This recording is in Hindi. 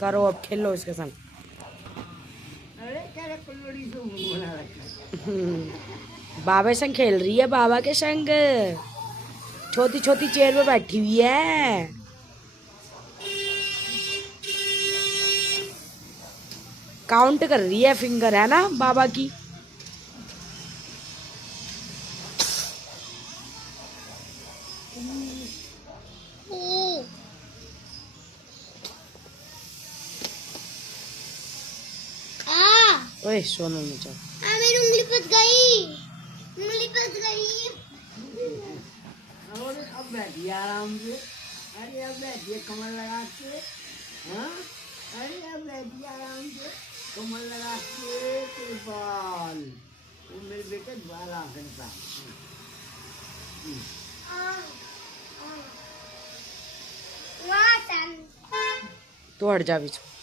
करो अब खेलो इसके संग। अरे क्या कुल्लड़ी से बना रखा बाबा संग खेल रही है, बाबा के संग छोटी छोटी चेयर पे बैठी हुई है। काउंट कर रही है फिंगर, है ना बाबा की। ओए सोनू में चल। मेरी उंगली फंस गई, उंगली फंस गई। अरे अब बैठिए आराम से। अरे अब बैठिए कमर लगा के। हाँ अरे अब बैठिए आराम से कमर लगा के तिरपाल। वो मेरे बेटे बाल आखिर था। तो हट जा बीच में।